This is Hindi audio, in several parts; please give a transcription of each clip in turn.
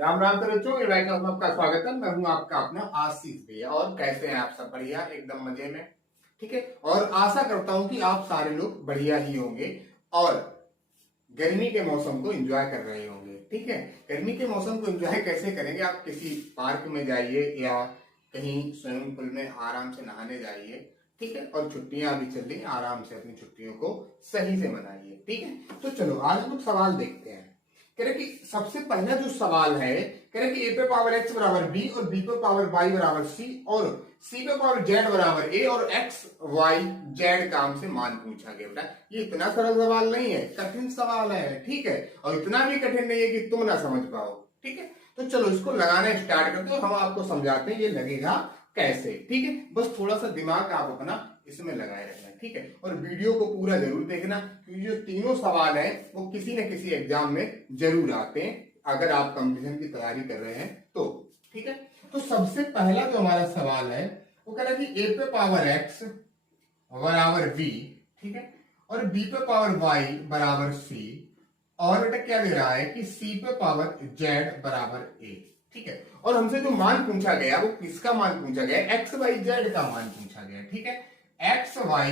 राम राम तो बच्चों, मेरे भाई का आपका स्वागत है। मैं हूं आपका अपना आशीष भैया। और कैसे हैं आप सब? बढ़िया, एकदम मजे में। ठीक है। और आशा करता हूं कि आप सारे लोग बढ़िया ही होंगे और गर्मी के मौसम को एंजॉय कर रहे होंगे। ठीक है। गर्मी के मौसम को एंजॉय कैसे करेंगे? आप किसी पार्क में जाइए या कहीं स्विमिंग पूल में आराम से नहाने जाइए। ठीक है। और छुट्टियां भी चल रही, आराम से अपनी छुट्टियों को सही से मनाइए। ठीक है। तो चलो आज हम लोग सवाल देखते हैं। कह रहे कि सबसे पहला जो सवाल है, कह रहे कि ए पे पावर एक्स बराबर बी और बी पे पावर वाई बराबर सी और सी पे पावर जेड बराबर ए और एक्स वाई जेड का हमसे मान पूछा गया। बेटा ये इतना सरल सवाल नहीं है, कठिन सवाल है। ठीक है। और इतना भी कठिन नहीं है कि तुम ना समझ पाओ। ठीक है। तो चलो इसको लगाना स्टार्ट करते हो। हम आपको समझाते हैं ये लगेगा कैसे। ठीक है। बस थोड़ा सा दिमाग आप अपना इसमें लगाए रखना। ठीक है। और वीडियो को पूरा जरूर देखना, क्योंकि जो तीनों सवाल है वो किसी न किसी एग्जाम में जरूर आते हैं, अगर आप कंपटीशन की तैयारी कर रहे हैं तो। ठीक है। तो सबसे पहला जो हमारा सवाल है वो कह रहा है कि ए पे पावर एक्स बराबर बी। ठीक है। और बी पे पावर वाई बराबर सी और बेटा क्या दे रहा है कि सी पे पावर जेड बराबर ए। ठीक है। और हमसे जो मान पूछा गया वो किसका मान पूछा गया? एक्स वाई जेड का मान पूछा गया। ठीक है। एक्स वाई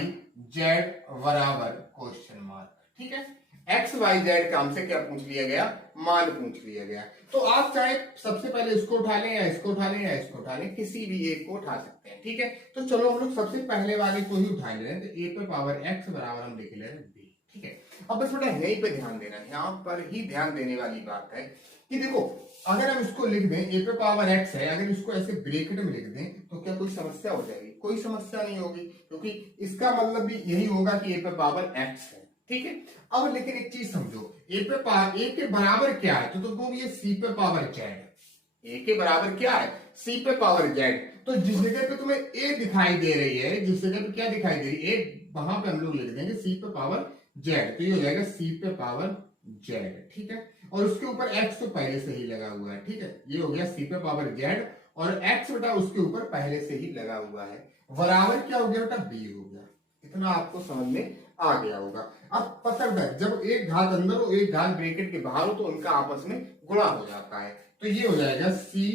जेड बराबर क्वेश्चन मार्क। ठीक है। एक्स वाई जेड का हमसे क्या पूछ लिया गया? मान पूछ लिया गया। तो आप चाहे सबसे पहले इसको उठा लें या इसको उठा लें या इसको उठा लें, किसी भी एक को उठा सकते हैं। ठीक है। तो चलो हम लोग सबसे पहले वाले को ही उठा ले रहे हैं। तो ए पे पावर एक्स बराबर हम लिख ले रहे हैं बी। ठीक है। अब बस बेटा यहीं पे ध्यान देना है, यहाँ पर ही ध्यान देने वाली बात है कि देखो, अगर हम इसको लिख दें ए पे पावर एक्स है, अगर इसको ऐसे ब्रैकेट में लिख दें तो क्या कोई समस्या हो जाएगी? कोई समस्या नहीं होगी, क्योंकि इसका मतलब भी यही होगा कि ए पे पावर एक्स है। ठीक है। अब लेकिन एक चीज समझो, ए पे पावर ए के बराबर क्या है? तो तुमको ये सी पे पावर जेड। ए के बराबर क्या है? सी पे पावर जेड। तो जिस जगह पे तुम्हें ए दिखाई दे रही है, जिस जगह पे क्या दिखाई दे रही है ए, वहां पे हम लोग लिख देंगे सी पे पावर जेड। तो ये हो जाएगा सी पे पावर जेड। ठीक है। और उसके ऊपर एक्स तो पहले से ही लगा हुआ है। ठीक है। ये हो गया सी पे पावर जेड और एक्स बेटा उसके ऊपर पहले से ही लगा हुआ है। बराबर क्या हो गया बेटा? बी हो गया। इतना आपको समझ में आ गया होगा। अब पकड़ दे, जब एक घात अंदर हो एक घात ब्रैकेट के बाहर हो तो उनका आपस में गुणा हो जाता है। तो ये हो जाएगा सी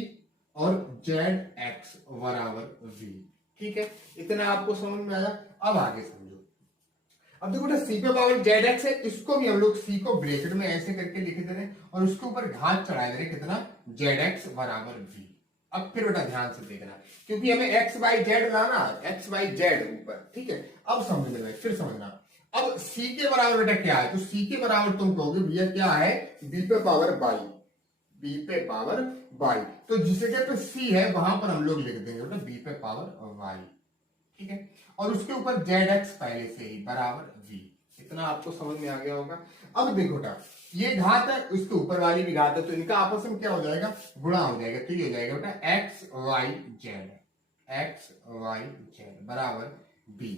और जेड एक्स बराबर वी। ठीक है। इतना आपको समझ में आया। अब आगे समझो। अब देखो बेटा सी पे पावर जेड एक्स है, इसको भी हम लोग सी को ब्रैकेट में ऐसे करके लिख दे रहे हैं और उसके ऊपर घात चढ़ा दे रहे हैं कितना? जेड एक्स बराबर वी। अब फिर बेटा ध्यान से देखना, क्योंकि हमें एक्स बाई जेड लाना है, एक्स बाई जेड ऊपर। ठीक है। अब समझ लेना, फिर समझना। अब सी के बराबर बेटा क्या है? तो सी के बराबर तुम कहोगे भैया क्या है? बी पे पावर बाई। बी पे पावर बाई। तो जिस जगह पे सी है वहां पर हम लोग लिख देंगे बेटा बी पे पावर वाई। ठीक है। और उसके ऊपर जेड एक्स पहले से ही बराबर वी। इतना आपको समझ में आ गया होगा। अब देखो बेटा ये घात है, उसके ऊपर वाली भी घात है, तो इनका आपस में क्या हो जाएगा? गुणा हो जाएगा। तो ये हो जाएगा बेटा X Y Z. X Y Z बराबर बी।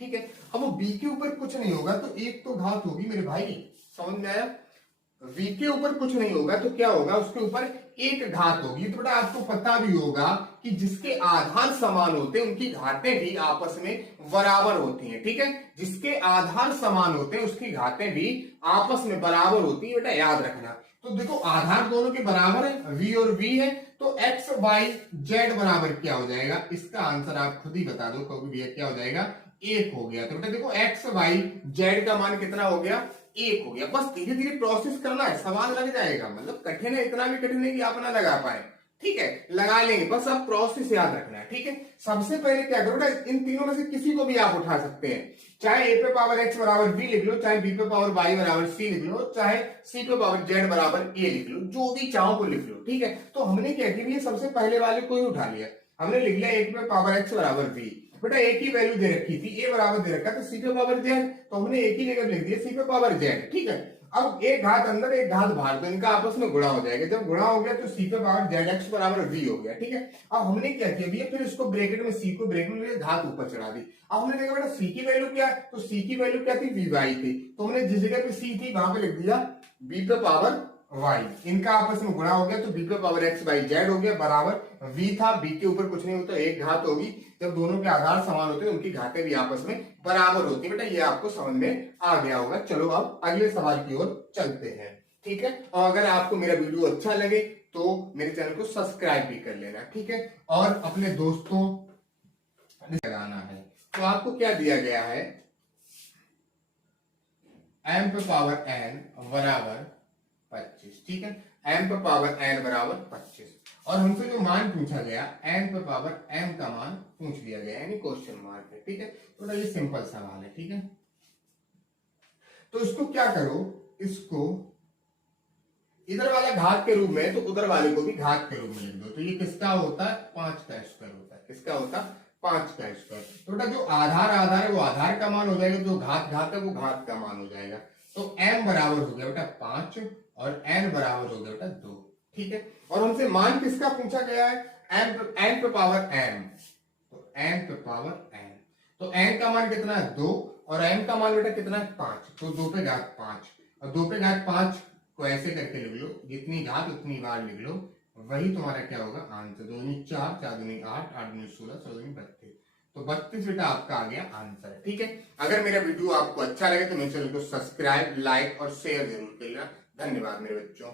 ठीक है। अब वो बी के ऊपर कुछ नहीं होगा तो एक तो घात होगी मेरे भाई, समझ में आया? v के ऊपर कुछ नहीं होगा तो क्या होगा? उसके ऊपर एक घात होगी। तो बेटा आपको पता भी होगा कि जिसके आधार समान होते हैं उनकी घातें भी आपस में बराबर होती हैं। ठीक है। जिसके आधार समान होते हैं उसकी घातें भी आपस में बराबर होती है। बेटा याद रखना। तो देखो आधार दोनों के बराबर है, v और v है, तो x y z बराबर क्या हो जाएगा? इसका आंसर आप खुद ही बता दो, क्योंकि भैया क्या हो जाएगा? एक हो गया। तो बेटा देखो x y z का मान कितना हो गया? एक हो गया। बस धीरे धीरे प्रोसेस करना है, सवाल लग जाएगा। मतलब कठिन है, इतना भी कठिन नहीं कि आप ना लगा पाए। ठीक है। लगा लेंगे, बस आप प्रोसेस याद रखना है। ठीक है। सबसे पहले क्या करो बेटा, इन तीनों में से किसी को भी आप उठा सकते हैं। चाहे ए पे पावर एक्स बराबर बी लिख लो, चाहे बी पे पावर वाई बराबर सी लिख लो, चाहे सी पे पावर जेड बराबर ए लिख लो, जो भी चाहो को लिख लो। ठीक है। तो हमने क्या किया, सबसे पहले वाले को ही उठा लिया। हमने लिख लिया ए पे पावर एक्स बराबर बी। बेटा एक ही वैल्यू दे रखी थी, ए बराबर दे रखा, तो सी पे पावर जेड, तो हमने एक ही जगह लिख दिया सी पे पावर जेड। ठीक है। अब एक घात अंदर एक घात बाहर, तो इनका आपस में गुणा हो जाएगा। जब गुणा हो गया तो सी पे पावर जेड एक्स बराबर वी हो गया। ठीक है। अब हमने क्या किया भैया, फिर इसको ब्रैकेट में सी को ब्रैकेट में घात ऊपर चढ़ा दी। अब हमने देखा बेटा सी की वैल्यू क्या है, तो सी की वैल्यू क्या थी? वी वाई थी। तो हमने जिस जगह पे सी थी वहां पे लिख दिया बी पे पावर वाई। इनका आपस में गुणा हो गया तो बी पे पावर एक्स बाई जेड हो गया बराबर वी था। बी के ऊपर कुछ नहीं होता, एक घात होगी। जब दोनों के आधार समान होते हैं उनकी घातें भी आपस में बराबर होती है। बेटा ये आपको समझ में आ गया होगा। चलो अब अगले सवाल की ओर चलते हैं। ठीक है। और अगर आपको मेरा वीडियो अच्छा लगे तो मेरे चैनल को सब्सक्राइब भी कर लेना, ठीक है। और अपने दोस्तों लगाना है। तो आपको क्या दिया गया है, m पे पावर n बराबर 25, ठीक है। m पे पावर n बराबर 25 और हमसे जो मान पूछा गया n पे पावर m का मान पूछ लिया गया, यानी क्वेश्चन मार्क है, ठीक है। तो ये सिंपल सवाल है, ठीक है। तो इसको क्या करो, इसको इधर वाला घात के रूप में तो उधर वाले को भी घात के रूप में लिख दो। तो ये किसका होता है, 5 का स्क्वायर होता है। किसका होता है, 5 का स्क्वायर। तो बेटा जो आधार है वो आधार का मान हो जाएगा, जो घात है वो घात का मान हो जाएगा। तो m बराबर हो गया बेटा 5 और n बराबर हो गया बेटा 2, ठीक है। और हमसे मान किसका पूछा गया है, n पे पावर m, तो n पे पावर n, तो n का मान कितना है 2 और m का मान बेटा कितना है 5, तो 2 पे घात 5 और 2 पे घात 5 को ऐसे करके लिख लो, जितनी घात उतनी बार लिख लो, वही तुम्हारा क्या होगा आंसर। 2 दूनी 4, 4 दूनी 8, 8 दूनी 16, 16 दूनी 32, तो 32 बेटा आपका आ गया आंसर, ठीक है। अगर मेरा वीडियो आपको अच्छा लगे तो मेरे चैनल को सब्सक्राइब, लाइक और शेयर जरूर करिएगा। धन्यवाद मेरे बच्चों।